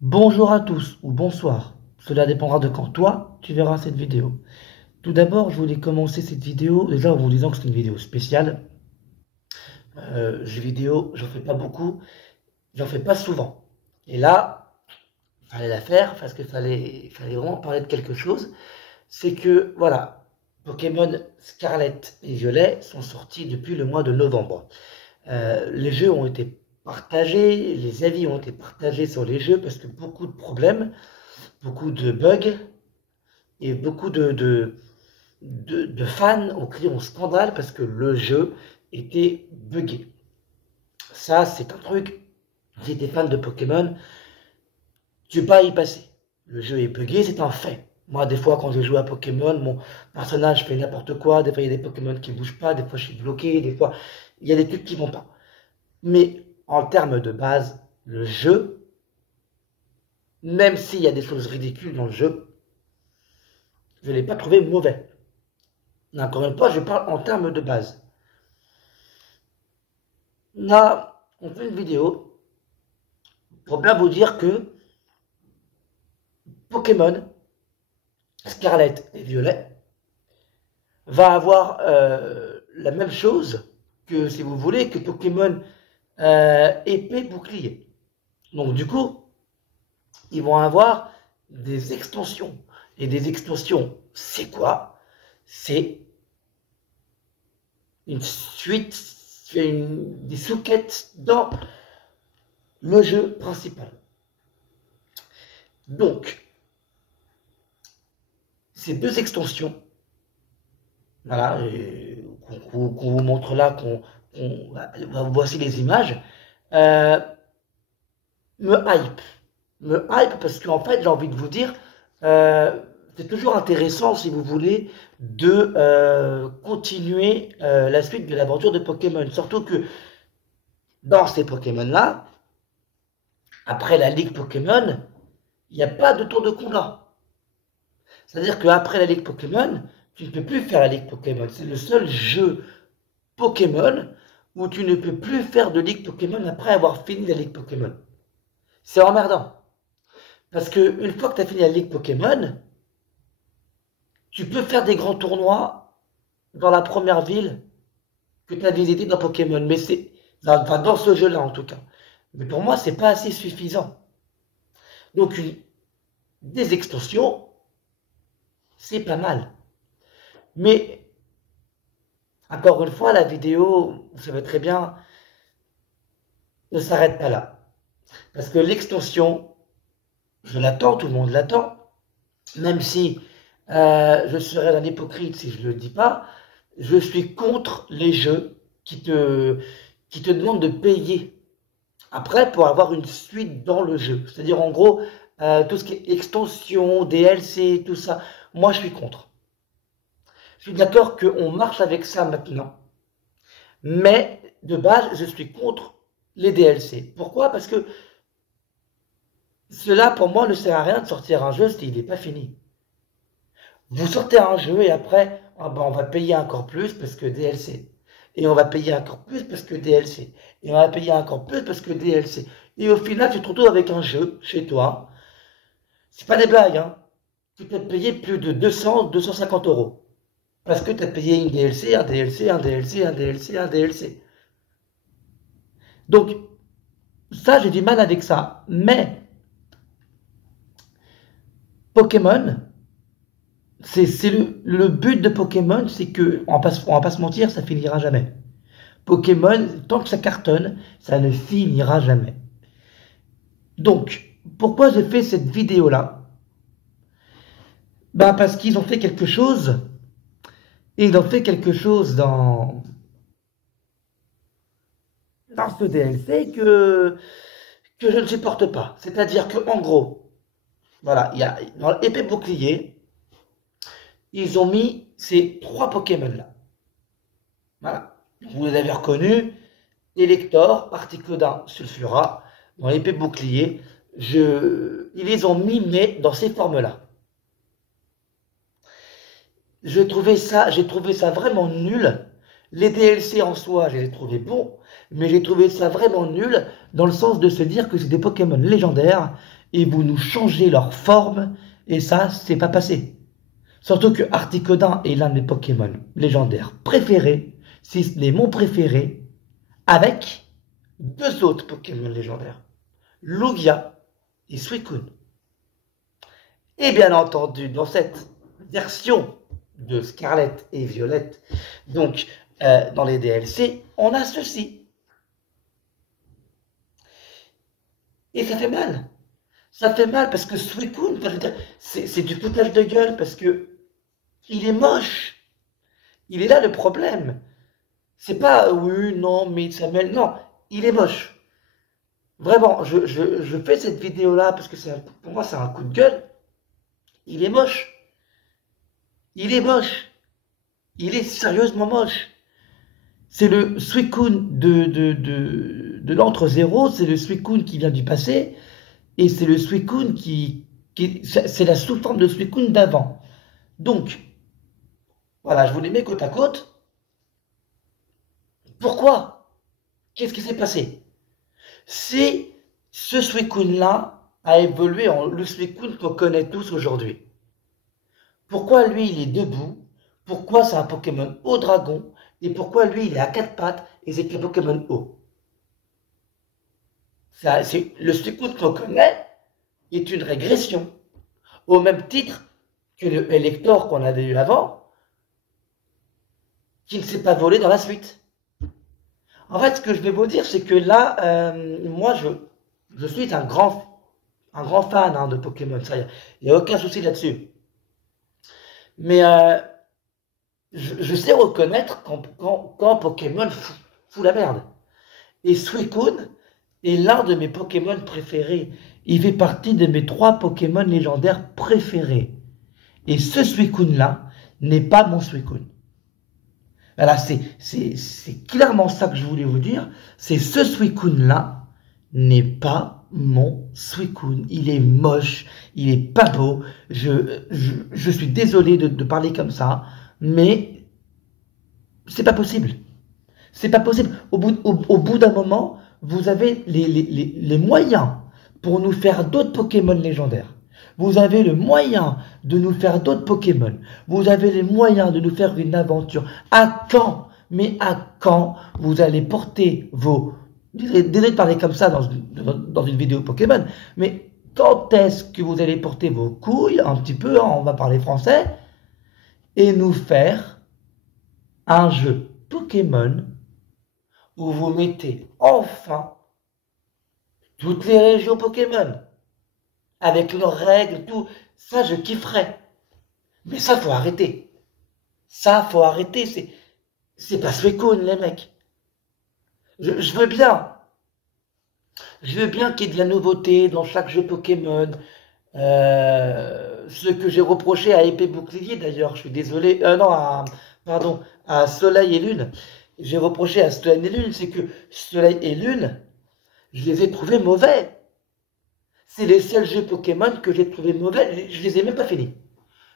Bonjour à tous ou bonsoir, cela dépendra de quand toi tu verras cette vidéo. Tout d'abord, je voulais commencer cette vidéo déjà en vous disant que c'est une vidéo spéciale. Jeux vidéo, j'en fais pas beaucoup, j'en fais pas souvent. Et là, fallait la faire parce qu'il fallait vraiment parler de quelque chose. C'est que voilà, Pokémon Scarlet et Violet sont sortis depuis le mois de novembre. Les jeux ont été partagés, les avis ont été partagés sur les jeux parce que beaucoup de problèmes, beaucoup de bugs et beaucoup de fans ont crié au scandale parce que le jeu était buggé. Ça, c'est un truc, si t'es fan de Pokémon, tu peux pas y passer. Le jeu est buggé, c'est un fait. Moi, des fois, quand je joue à Pokémon, mon personnage fait n'importe quoi. Des fois, il y a des Pokémon qui bougent pas. Des fois, je suis bloqué. Des fois, il y a des trucs qui vont pas. Mais en termes de base, le jeu, même s'il y a des choses ridicules dans le jeu, je ne l'ai pas trouvé mauvais. Encore une fois, je parle en termes de base. Là, on fait une vidéo pour bien vous dire que Pokémon Scarlet et Violet va avoir la même chose que, si vous voulez, que Pokémon épée bouclier. Donc du coup, ils vont avoir des extensions. Et des extensions, c'est quoi? C'est une suite, des sous-quêtes dans le jeu principal. Donc, ces deux extensions, voilà, qu'on vous montre là, voici les images, euh, me hype. Me hype parce qu'en fait, j'ai envie de vous dire, c'est toujours intéressant, si vous voulez, de continuer la suite de l'aventure de Pokémon. Surtout que dans ces Pokémon-là, après la Ligue Pokémon, il n'y a pas de tour de combat. C'est-à-dire qu'après la Ligue Pokémon, tu ne peux plus faire la Ligue Pokémon. C'est le seul jeu Pokémon où tu ne peux plus faire de Ligue Pokémon après avoir fini la Ligue Pokémon. C'est emmerdant. Parce que une fois que tu as fini la Ligue Pokémon, tu peux faire des grands tournois dans la première ville que tu as visité dans Pokémon. Mais c'est dans ce jeu-là en tout cas. Mais pour moi, c'est pas assez suffisant. Donc des extensions, c'est pas mal. Mais encore une fois, la vidéo, vous savez très bien, ne s'arrête pas là. Parce que l'extension, je l'attends, tout le monde l'attend, même si je serais un hypocrite si je ne le dis pas, je suis contre les jeux qui te demandent de payer après pour avoir une suite dans le jeu. C'est-à-dire en gros, tout ce qui est extension, DLC, tout ça, moi je suis contre. Je suis d'accord qu'on marche avec ça maintenant, mais de base, je suis contre les DLC. Pourquoi? Parce que cela, pour moi, ne sert à rien de sortir un jeu s'il n'est pas fini. Vous sortez un jeu et après, ah ben, on va payer encore plus parce que DLC. Et on va payer encore plus parce que DLC. Et on va payer encore plus parce que DLC. Et au final, tu te retrouves avec un jeu chez toi. C'est pas des blagues, hein. Tu peux te payer plus de 200, 250 euros. Parce que tu as payé une DLC, un DLC, un DLC, un DLC, un DLC. Donc, ça, j'ai du mal avec ça. Mais, Pokémon, c'est le but de Pokémon, c'est que, on va pas se mentir, ça finira jamais. Pokémon, tant que ça cartonne, ça ne finira jamais. Donc, pourquoi j'ai fait cette vidéo-là? Ben parce qu'ils ont fait quelque chose, et ils ont fait quelque chose dans ce DLC que je ne supporte pas. C'est-à-dire que en gros, voilà, il y a dans l'épée bouclier, ils ont mis ces trois Pokémon-là. Voilà. Vous les avez reconnus, Elector, Articodin, Sulfura, dans l'épée bouclier, ils les ont mimés dans ces formes-là. J'ai trouvé ça vraiment nul. Les DLC en soi, je les ai trouvés bons, mais j'ai trouvé ça vraiment nul dans le sens de se dire que c'est des Pokémon légendaires et vous nous changez leur forme, et ça, c'est pas passé. Surtout que Articodin est l'un de mes Pokémon légendaires préférés, si ce n'est mon préféré, avec deux autres Pokémon légendaires, Lugia et Suicune. Et bien entendu, dans cette version de Scarlet et Violette, donc dans les DLC, on a ceci. Et ça fait mal. Ça fait mal parce que Suicune, c'est du foutage de gueule parce que il est moche. Il est là le problème. C'est pas oui, non, mais Samuel, non, il est moche. Vraiment, je fais cette vidéo là parce que pour moi c'est un coup de gueule. Il est moche. Il est moche. Il est sérieusement moche. C'est le Suicune de l'Entre Zéro, c'est le Suicune qui vient du passé, et c'est le Suicune c'est la sous-forme de Suicune d'avant. Donc, voilà, je vous les mets côte à côte. Pourquoi? Qu'est-ce qui s'est passé? C'est ce Suicune-là a évolué en le Suicune qu'on connaît tous aujourd'hui. Pourquoi lui, il est debout? Pourquoi c'est un Pokémon au dragon? Et pourquoi lui, il est à quatre pattes et c'est un Pokémon haut? Le Suicune qu'on connaît est une régression. Au même titre que le Elector qu'on avait eu avant, qui ne s'est pas volé dans la suite. En fait, ce que je vais vous dire, c'est que là, moi, je suis un grand fan de Pokémon. Il n'y a aucun souci là-dessus. Mais je sais reconnaître quand Pokémon fout la merde. Et Suicune est l'un de mes Pokémon préférés. Il fait partie de mes 3 Pokémon légendaires préférés. Et ce Suicune-là n'est pas mon Suicune. Voilà, c'est clairement ça que je voulais vous dire. C'est ce Suicune-là n'est pas mon Suicune. Il est moche, il est pas beau. Je suis désolé de parler comme ça, mais c'est pas possible. C'est pas possible. Au bout d'un moment, vous avez les moyens pour nous faire d'autres Pokémon légendaires. Vous avez le moyen de nous faire d'autres Pokémon. Vous avez les moyens de nous faire une aventure. À quand? Mais à quand vous allez porter vos... Désolé de parler comme ça dans une vidéo Pokémon, mais quand est-ce que vous allez porter vos couilles, un petit peu, on va parler français, et nous faire un jeu Pokémon où vous mettez enfin toutes les régions Pokémon, avec leurs règles, tout, ça je kifferais. Mais ça faut arrêter. Ça faut arrêter, c'est pas Suicune les mecs. Je veux bien. Je veux bien qu'il y ait de la nouveauté dans chaque jeu Pokémon. Ce que j'ai reproché à Épée Bouclier d'ailleurs, je suis désolé. Non, pardon, à Soleil et Lune. J'ai reproché à Soleil et Lune, c'est que Soleil et Lune, je les ai trouvés mauvais. C'est les seuls jeux Pokémon que j'ai trouvés mauvais, je les ai même pas finis.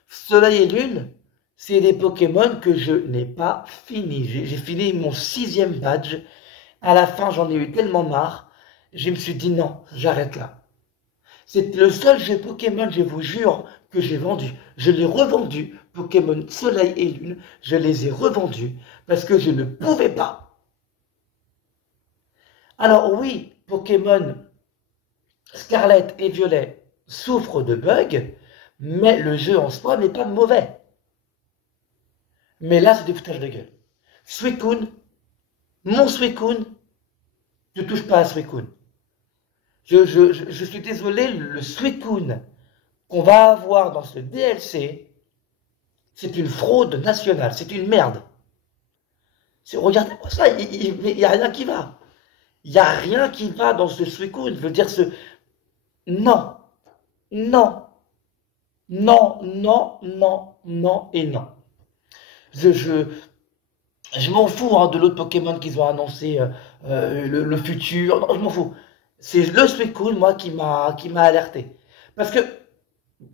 Soleil et Lune, c'est des Pokémon que je n'ai pas fini. J'ai fini mon 6e badge. À la fin, j'en ai eu tellement marre. Je me suis dit non, j'arrête là. C'est le seul jeu Pokémon, je vous jure, que j'ai vendu. Je l'ai revendu, Pokémon Soleil et Lune, je les ai revendus parce que je ne pouvais pas. Alors oui, Pokémon Scarlet et Violet souffrent de bugs, mais le jeu en soi n'est pas mauvais. Mais là, c'est du foutage de gueule. Suicune, mon Suicune, ne touche pas à Suicune. Je suis désolé, le Suicune qu'on va avoir dans ce DLC, c'est une fraude nationale, c'est une merde. Regardez-moi ça, il n'y a rien qui va. Il n'y a rien qui va dans ce Suicune. Je veux dire, non, non, non, non, non, non et non. Je m'en fous de l'autre Pokémon qu'ils ont annoncé, le futur. Non, je m'en fous. C'est le Suicune, moi, qui m'a alerté. Parce que,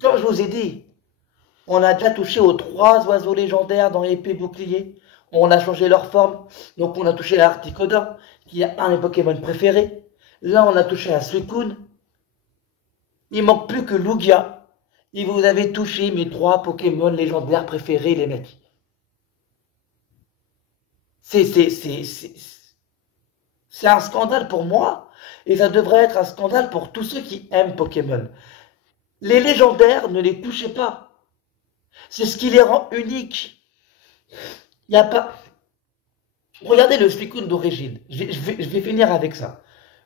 comme je vous ai dit, on a déjà touché aux 3 oiseaux légendaires dans Épée Bouclier. On a changé leur forme. Donc, on a touché à Articodin, qui est un des Pokémon préférés. Là, on a touché à Suicune. Il manque plus que Lugia. Et vous avez touché mes 3 Pokémon légendaires préférés, les mecs. C'est, c'est, c'est, c'est, c'est un scandale pour moi. Et ça devrait être un scandale pour tous ceux qui aiment Pokémon. Les légendaires, ne les touchez pas. C'est ce qui les rend uniques. Il n'y a pas... Regardez le Suicune d'origine. Je vais finir avec ça.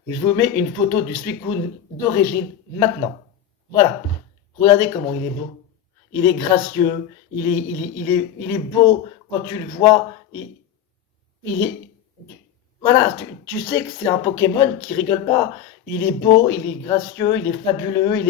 Je vous mets une photo du Suicune d'origine maintenant. Voilà. Regardez comment il est beau. Il est gracieux. Il est beau. Quand tu le vois, il est... Voilà, tu sais que c'est un Pokémon qui rigole pas. Il est beau, il est gracieux, il est fabuleux,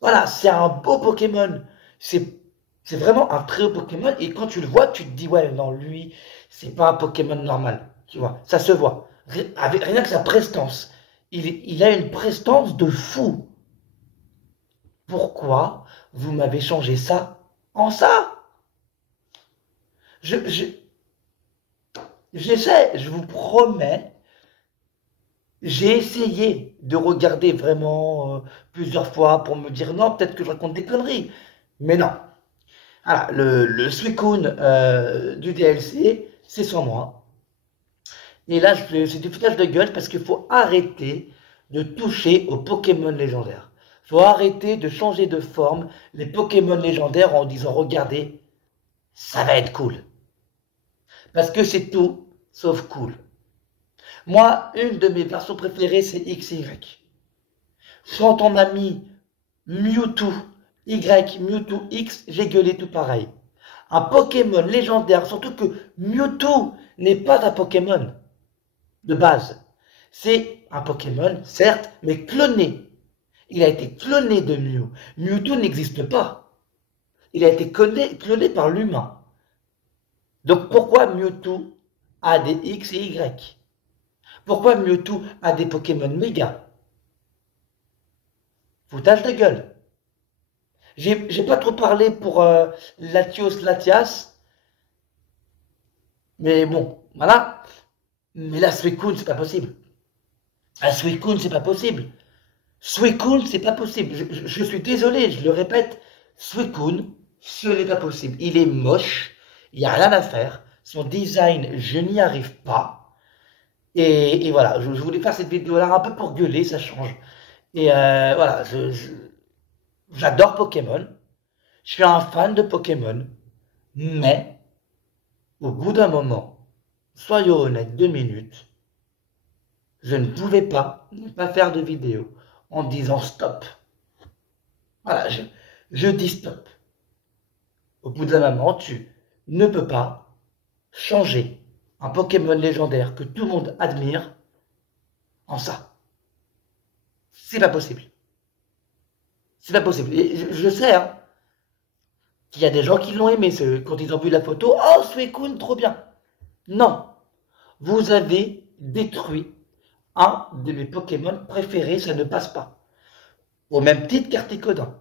voilà, c'est un beau Pokémon. C'est c'est vraiment un très beau Pokémon. Et quand tu le vois, tu te dis, ouais, non, lui, c'est pas un Pokémon normal. Tu vois, ça se voit. Rien que sa prestance. Il a une prestance de fou. Pourquoi vous m'avez changé ça en ça? Je, je, J'essaie, je vous promets, j'ai essayé de regarder vraiment plusieurs fois pour me dire non, peut-être que je raconte des conneries. Mais non. Voilà, le Suicune du DLC, c'est sur moi. Et là, c'est du foutage de gueule parce qu'il faut arrêter de toucher aux Pokémon légendaires. Il faut arrêter de changer de forme les Pokémon légendaires en disant regardez, ça va être cool. Parce que c'est tout sauf cool. Moi, une de mes versions préférées, c'est XY. Quand on m'a mis Mewtwo, Y, Mewtwo, X, j'ai gueulé tout pareil. Un Pokémon légendaire, surtout que Mewtwo n'est pas un Pokémon de base. C'est un Pokémon, certes, mais cloné. Il a été cloné de Mew. Mewtwo n'existe pas. Il a été cloné par l'humain. Donc pourquoi Mewtwo a des X et Y? Pourquoi Mewtwo a des Pokémon méga? Foutage de gueule. J'ai pas trop parlé pour Latios Latias, mais bon, voilà. Mais là, Suicune, c'est pas possible. Ah, Suicune, c'est pas possible. Suicune, c'est pas possible. Je suis désolé, je le répète. Suicune, ce n'est pas possible. Il est moche, il n'y a rien à faire. Son design, je n'y arrive pas. Et voilà, je voulais faire cette vidéo-là un peu pour gueuler, ça change. Et voilà, j'adore Pokémon. Je suis un fan de Pokémon. Mais, au bout d'un moment, soyons honnêtes, 2 minutes, je ne pouvais pas ne pas faire de vidéo en disant stop. Voilà, je dis stop. Au bout d'un moment, tu ne peux pas changer un Pokémon légendaire que tout le monde admire en ça. C'est pas possible. C'est pas possible. Et je sais, hein, qu'il y a des gens qui l'ont aimé quand ils ont vu la photo. Oh, Suicune, trop bien. Non. Vous avez détruit un de mes Pokémon préférés, ça ne passe pas. Au même titre qu'Articodin.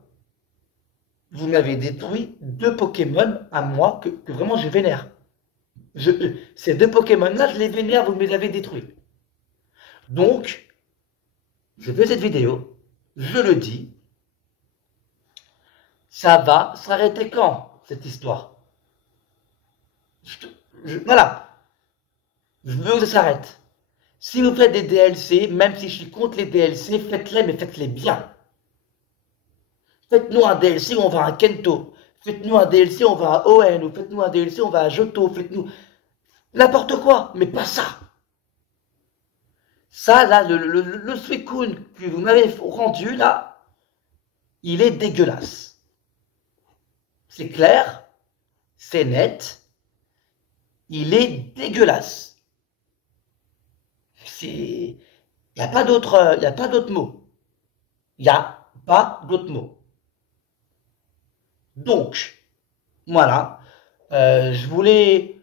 Vous m'avez détruit 2 Pokémon à moi que vraiment je vénère. Ces 2 Pokémon-là, je les vénère, vous me les avez détruits. Donc, je fais cette vidéo, je le dis, ça va s'arrêter quand, cette histoire? Voilà, je veux que ça s'arrête. Si vous faites des DLC, même si je suis contre les DLC, faites-les, mais faites-les bien. Faites-nous un DLC où on va à Kento. Faites-nous un DLC où on va à ON. Ou faites-nous un DLC où on va à Johto. Faites-nous n'importe quoi, mais pas ça. Ça, là, le Suicune que vous m'avez rendu, là, il est dégueulasse. C'est clair, c'est net, il est dégueulasse. Il n'y a pas d'autre mot. Il n'y a pas d'autre mot. Donc, voilà, je voulais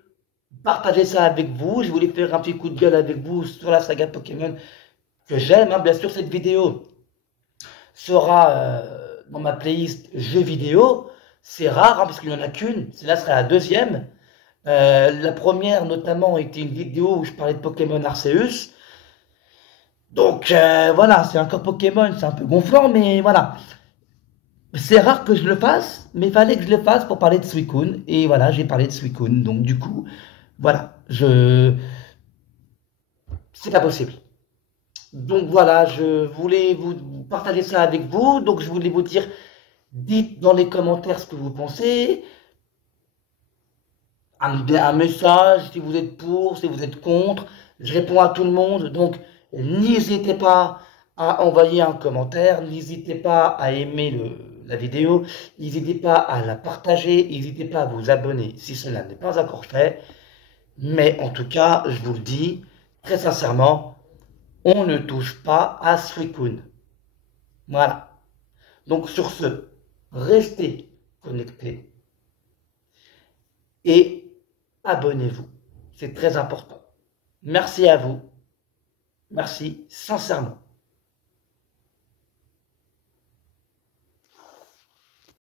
partager ça avec vous, je voulais faire un petit coup de gueule avec vous sur la saga Pokémon que j'aime, hein. Bien sûr, cette vidéo sera dans ma playlist jeux vidéo. C'est rare, hein, parce qu'il n'y en a qu'une, celle-là sera la deuxième. La première, notamment, était une vidéo où je parlais de Pokémon Arceus. Donc voilà, c'est un corps Pokémon, c'est un peu gonflant, mais voilà. C'est rare que je le fasse, mais il fallait que je le fasse pour parler de Suicune. Et voilà, j'ai parlé de Suicune. Donc du coup, voilà, c'est pas possible. Donc voilà, je voulais vous partager ça avec vous. Donc je voulais vous dire, dites dans les commentaires ce que vous pensez. Un message, si vous êtes pour, si vous êtes contre. Je réponds à tout le monde. Donc n'hésitez pas à envoyer un commentaire. N'hésitez pas à aimer la vidéo. N'hésitez pas à la partager. N'hésitez pas à vous abonner si cela n'est pas encore fait. Mais en tout cas, je vous le dis très sincèrement, on ne touche pas à Suicune. Voilà. Donc sur ce, restez connectés et abonnez-vous. C'est très important. Merci à vous. Merci sincèrement.